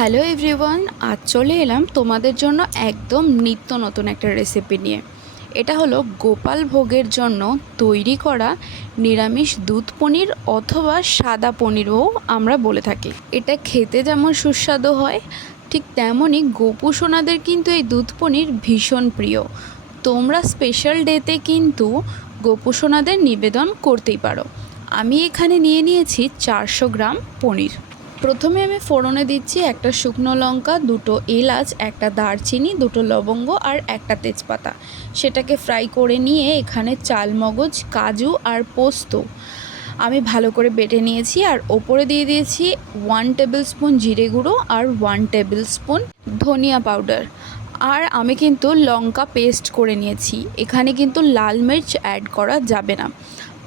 Hello everyone, আজ চলে এলাম তোমাদের জন্য একদম নিত্য নতুন একটা রেসিপি নিয়ে। এটা হলো গোপাল ভোগের জন্য তৈরি করা নিরামিষ দুধ পনির অথবা সাদা পনিরও আমরা বলে থাকি। এটা খেতে যেমন সুস্বাদু হয়, ঠিক তেমনই গোপু সোনাদের কিন্তু এই দুধ পনির ভীষণ প্রিয়। তোমরা স্পেশাল ডেতে কিন্তু গোপু সোনাদের নিবেদন করতেই পারো। আমি এখানে নিয়ে নিয়েছি 400 গ্রাম পনির। প্রথমে আমি ফোড়নে দিচ্ছি একটা শুকনো লঙ্কা, দুটো এলাচ, একটা দারচিনি, দুটো লবঙ্গ আর একটা তেজপাতা। সেটাকে ফ্রাই করে নিয়ে এখানে চালমগজ, কাজু আর পোস্ত আমি ভালো করে বেটে নিয়েছি। আর ওপরে দিয়ে দিয়েছি 1 টেবিল স্পুন জিরে গুঁড়ো আর 1 টেবিল স্পুন ধনিয়া পাউডার। আর আমি কিন্তু লঙ্কা পেস্ট করে নিয়েছি। এখানে কিন্তু লাল মির্চ অ্যাড করা যাবে না।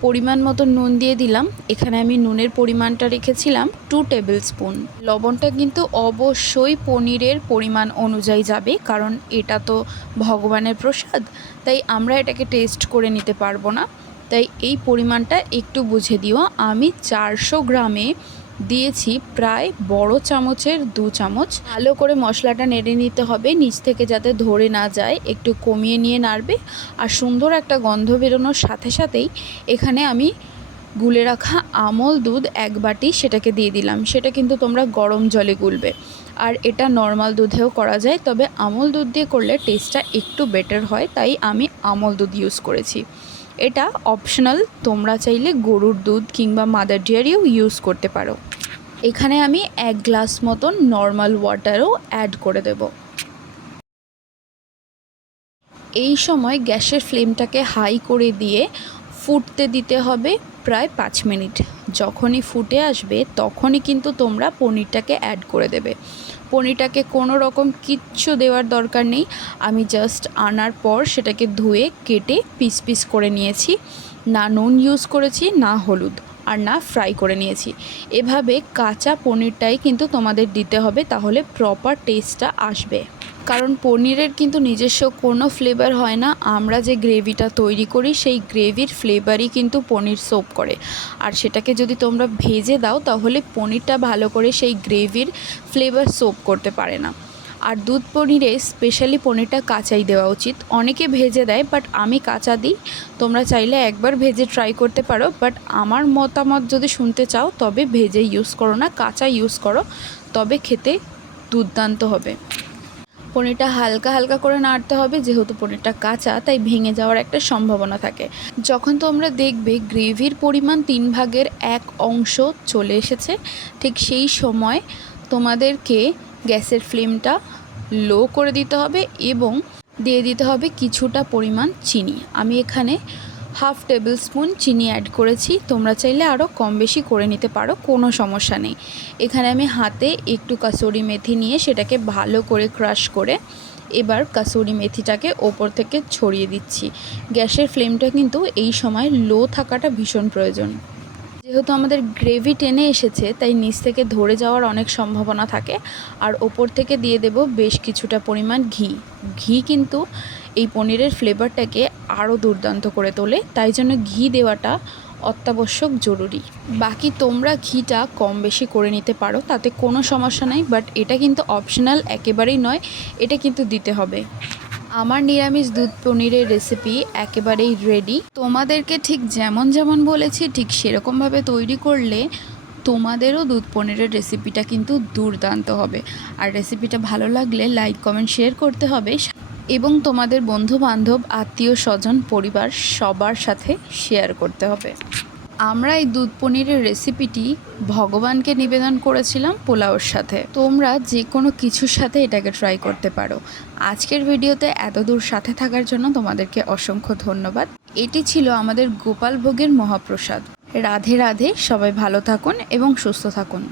পরিমাণ মতো নুন দিয়ে দিলাম। এখানে আমি নুনের পরিমাণটা রেখেছিলাম 2 টেবিল স্পুন। লবণটা কিন্তু অবশ্যই পনিরের পরিমাণ অনুযায়ী যাবে, কারণ এটা তো ভগবানের প্রসাদ, তাই আমরা এটাকে টেস্ট করে নিতে পারবো না। তাই এই পরিমাণটা একটু বুঝে দিও। আমি 400 গ্রামে দিয়েছি প্রায় বড় চামচের 2 চামচ। ভালো করে মশলাটা নেড়ে নিতে হবে, নিচ থেকে যাতে ধরে না যায়। একটু কমিয়ে নিয়ে নাড়বে। আর সুন্দর একটা গন্ধ বেরোনোর সাথে সাথেই এখানে আমি গুলে রাখা আমল দুধ 1 বাটি সেটাকে দিয়ে দিলাম। সেটা কিন্তু তোমরা গরম জলে গুলবে। আর এটা নর্মাল দুধেও করা যায়, তবে আমল দুধ দিয়ে করলে টেস্টটা একটু বেটার হয়, তাই আমি আমল দুধ ইউজ করেছি। এটা অপশনাল, তোমরা চাইলে গরুর দুধ কিংবা মাদার ডেয়ারিও ইউজ করতে পারো। এখানে আমি 1 গ্লাস মতন নর্মাল ওয়াটারও অ্যাড করে দেব। এই সময় গ্যাসের ফ্লেমটাকে হাই করে দিয়ে ফুটতে দিতে হবে প্রায় 5 মিনিট। যখনই ফুটে আসবে তখনই কিন্তু তোমরা পনিরটাকে অ্যাড করে দেবে। পনিরটাকে কোনো রকম কিচ্ছু দেওয়ার দরকার নেই। আমি জাস্ট আনার পর সেটাকে ধুয়ে কেটে পিস পিস করে নিয়েছি। না নুন ইউজ করেছি, না হলুদ, আর না ফ্রাই করে নিয়েছি। এভাবে কাঁচা পনিরটাই কিন্তু তোমাদের দিতে হবে, তাহলে প্রপার টেস্টটা আসবে। কারণ পনিরের কিন্তু নিজস্ব কোনো ফ্লেভার হয় না। আমরা যে গ্রেভিটা তৈরি করি সেই গ্রেভির ফ্লেভারই কিন্তু পনির সোপ করে। আর সেটাকে যদি তোমরা ভেজে দাও তাহলে পনিরটা ভালো করে সেই গ্রেভির ফ্লেভার সোপ করতে পারে না। আর দুধ পনিরে স্পেশালি পনিরটা কাঁচাই দেওয়া উচিত। অনেকে ভেজে দেয়, বাট আমি কাঁচা দিই। তোমরা চাইলে একবার ভেজে ট্রাই করতে পারো, বাট আমার মতামত যদি শুনতে চাও তবে ভেজে ইউজ করো না, কাঁচা ইউজ করো, তবে খেতে দুর্দান্ত হবে। পনিরটা হালকা হালকা করে নাড়তে হবে, যেহেতু পনিরটা কাঁচা তাই ভেঙে যাওয়ার একটা সম্ভাবনা থাকে। যখন তোমরা দেখবে গ্রেভির পরিমাণ 3 ভাগের 1 অংশ চলে এসেছে, ঠিক সেই সময় তোমাদেরকে গ্যাসের ফ্লেমটা লো করে দিতে হবে এবং দিয়ে দিতে হবে কিছুটা পরিমাণ চিনি। আমি এখানে 1/2 টেবিল স্পুন চিনি অ্যাড করেছি। তোমরা চাইলে আরও কম বেশি করে নিতে পারো, কোনো সমস্যা নেই। এখানে আমি হাতে একটু কাসুরি মেথি নিয়ে সেটাকে ভালো করে ক্রাশ করে এবার কাসুরি মেথিটাকে ওপর থেকে ছড়িয়ে দিচ্ছি। গ্যাসের ফ্লেমটা কিন্তু এই সময় লো থাকাটা ভীষণ প্রয়োজন। যেহেতু আমাদের গ্রেভি টেনে এসেছে তাই নিচ থেকে ধরে যাওয়ার অনেক সম্ভাবনা থাকে। আর ওপর থেকে দিয়ে দেব বেশ কিছুটা পরিমাণ ঘি। ঘি কিন্তু এই পনিরের ফ্লেভারটাকে আরও দুর্দান্ত করে তোলে, তাই জন্য ঘি দেওয়াটা অত্যাবশ্যক জরুরি। বাকি তোমরা ঘিটা কম বেশি করে নিতে পারো, তাতে কোনো সমস্যা নাই, বাট এটা কিন্তু অপশনাল একেবারেই নয়, এটা কিন্তু দিতে হবে। আমার নিরামিষ দুধ পনিরের রেসিপি একেবারেই রেডি। তোমাদেরকে ঠিক যেমন যেমন বলেছি ঠিক সেরকমভাবে তৈরি করলে তোমাদেরও দুধ পনিরের রেসিপিটা কিন্তু দুর্দান্ত হবে। আর রেসিপিটা ভালো লাগলে লাইক, কমেন্ট, শেয়ার করতে হবে এবং তোমাদের বন্ধু বান্ধব, আত্মীয় স্বজন, পরিবার সবার সাথে শেয়ার করতে হবে। আমরা এই দুধ পনিরের রেসিপিটি ভগবানকে নিবেদন করেছিলাম পোলাওর সাথে। তোমরা যে কোনো কিছুর সাথে এটাকে ট্রাই করতে পারো। আজকের ভিডিওতে এতদূর সাথে থাকার জন্য তোমাদেরকে অসংখ্য ধন্যবাদ। এটি ছিল আমাদের গোপাল ভোগের মহাপ্রসাদ। রাধে রাধে, সবাই ভালো থাকুন এবং সুস্থ থাকুন।